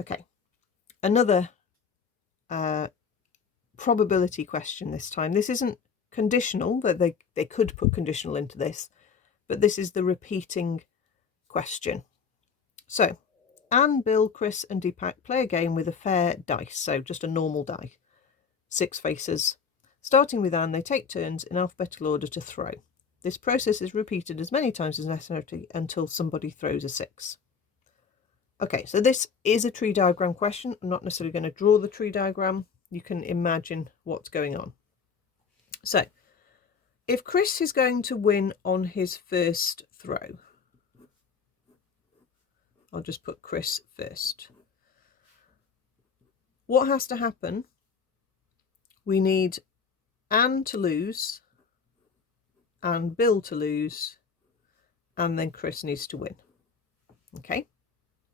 Okay, another probability question this time. This isn't conditional, that they could put conditional into this, but this is the repeating question. So Anne, Bill, Chris and Deepak play a game with a fair dice, so just a normal die, 6 faces. Starting with Anne, they take turns in alphabetical order to throw. This process is repeated as many times as necessary until somebody throws a 6. Okay, so this is a tree diagram question. I'm not necessarily going to draw the tree diagram. You can imagine what's going on. So, if Chris is going to win on his first throw, I'll just put Chris first. What has to happen? We need Anne to lose, and Bill to lose, and then Chris needs to win. Okay?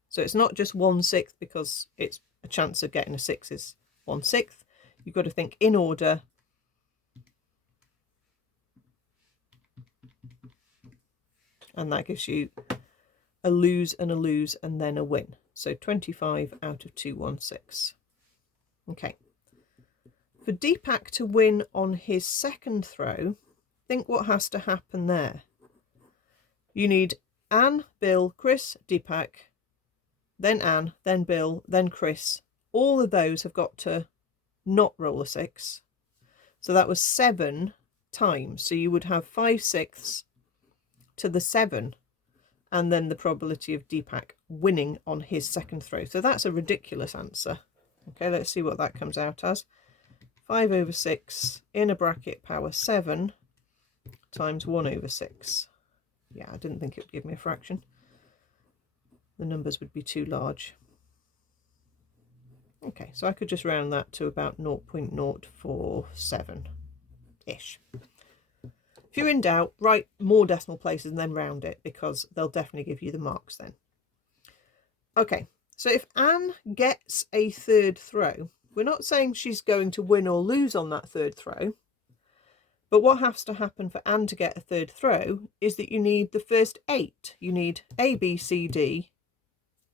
So it's not just 1/6 because it's a chance of getting a 6 is 1/6. You've got to think in order. And that gives you a lose and then a win. So 25 out of 2/1/6. Okay. For Deepak to win on his second throw, think what has to happen there. You need Anne, Bill, Chris, Deepak, then Anne, then Bill, then Chris. All of those have got to not roll a 6. So that was 7 times. So you would have 5/6 to the 7, and then the probability of Deepak winning on his second throw. So that's a ridiculous answer. Okay, let's see what that comes out as. 5/6 in a bracket power 7 times 1/6. Yeah, I didn't think it would give me a fraction. The numbers would be too large. Okay, so I could just round that to about 0.047-ish. If you're in doubt, write more decimal places and then round it, because they'll definitely give you the marks then. Okay, so if Anne gets a third throw, we're not saying she's going to win or lose on that third throw, but what has to happen for Anne to get a third throw is that you need the first 8. You need A, B, C, D,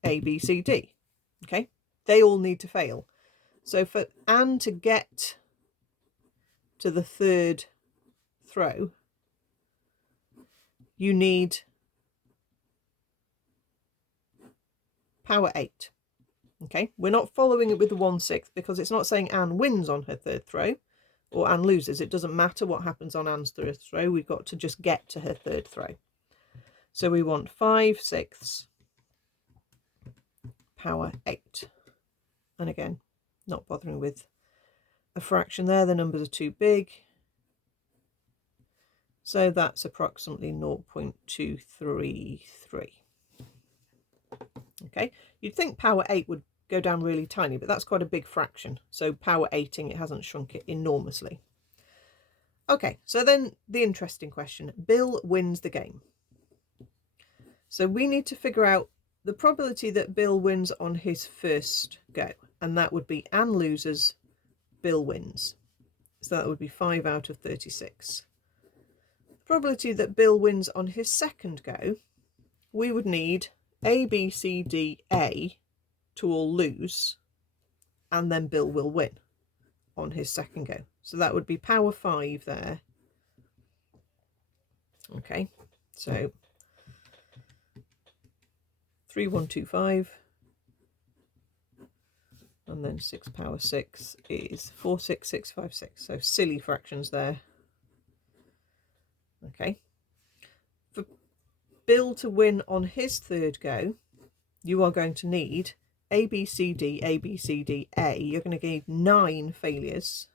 A, B, C, D. Okay, they all need to fail. So for Anne to get to the third throw, you need power 8. Okay, we're not following it with the 1/6 because it's not saying Anne wins on her third throw or Anne loses. It doesn't matter what happens on Anne's third throw. We've got to just get to her third throw. So we want 5/6 power 8. And again, not bothering with a fraction there. The numbers are too big. So that's approximately 0.233. Okay, you'd think power 8 would go down really tiny, but that's quite a big fraction. So power 8ing, it hasn't shrunk it enormously. Okay, so then the interesting question. Bill wins the game. So we need to figure out the probability that Bill wins on his first go. And that would be Anne loses, Bill wins. So that would be 5 out of 36. The probability that Bill wins on his second go, we would need A, B, C, D, A to all lose, and then Bill will win on his second go. So that would be power 5 there. Okay, so 3125, and then 6 power 6 is 46656. So silly fractions there. Okay, for Bill to win on his third go, you are going to need A, B, C, D, A, B, C, D, A. You're going to need 9 failures,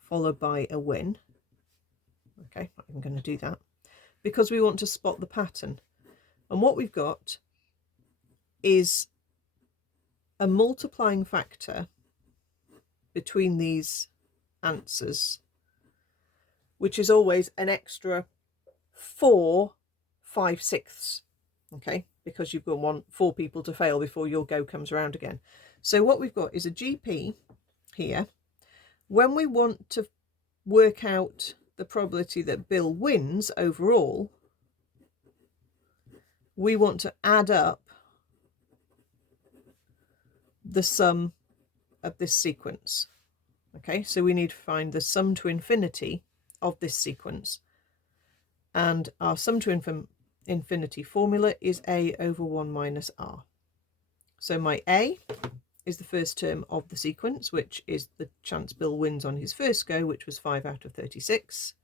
followed by a win. Okay, I'm going to do that because we want to spot the pattern. And what we've got is a multiplying factor between these answers, which is always an extra 4 5/6. Okay, because you've got 4 people to fail before your go comes around again. So what we've got is a GP here. When we want to work out the probability that Bill wins overall, we want to add up the sum of this sequence. Okay, so we need to find the sum to infinity of this sequence. And our sum to infinity formula is a over 1 minus r. So my a is the first term of the sequence, which is the chance Bill wins on his first go, which was 5 out of 36.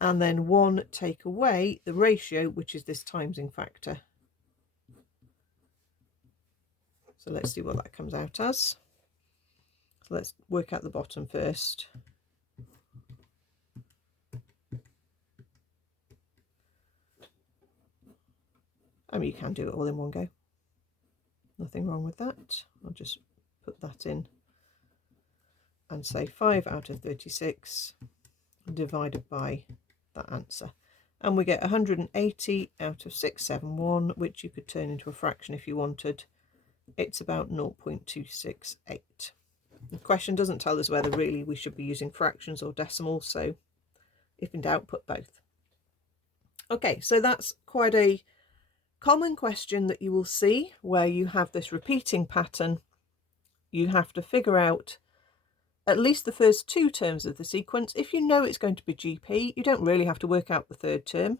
And then 1 take away the ratio, which is this timesing factor. So let's see what that comes out as. So let's work out the bottom first. I mean, you can do it all in one go. Nothing wrong with that. I'll just put that in and say 5 out of 36 divided by that answer. And we get 180 out of 671, which you could turn into a fraction if you wanted. It's about 0.268. The question doesn't tell us whether really we should be using fractions or decimals, so if in doubt, put both. Okay, so that's quite a common question that you will see where you have this repeating pattern. You have to figure out at least the first 2 terms of the sequence. If you know it's going to be GP, you don't really have to work out the third term.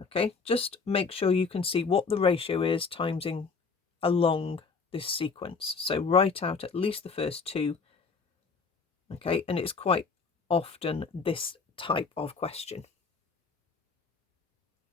Okay, just make sure you can see what the ratio is timesing along this sequence. So write out at least the first 2. Okay, and it's quite often this type of question.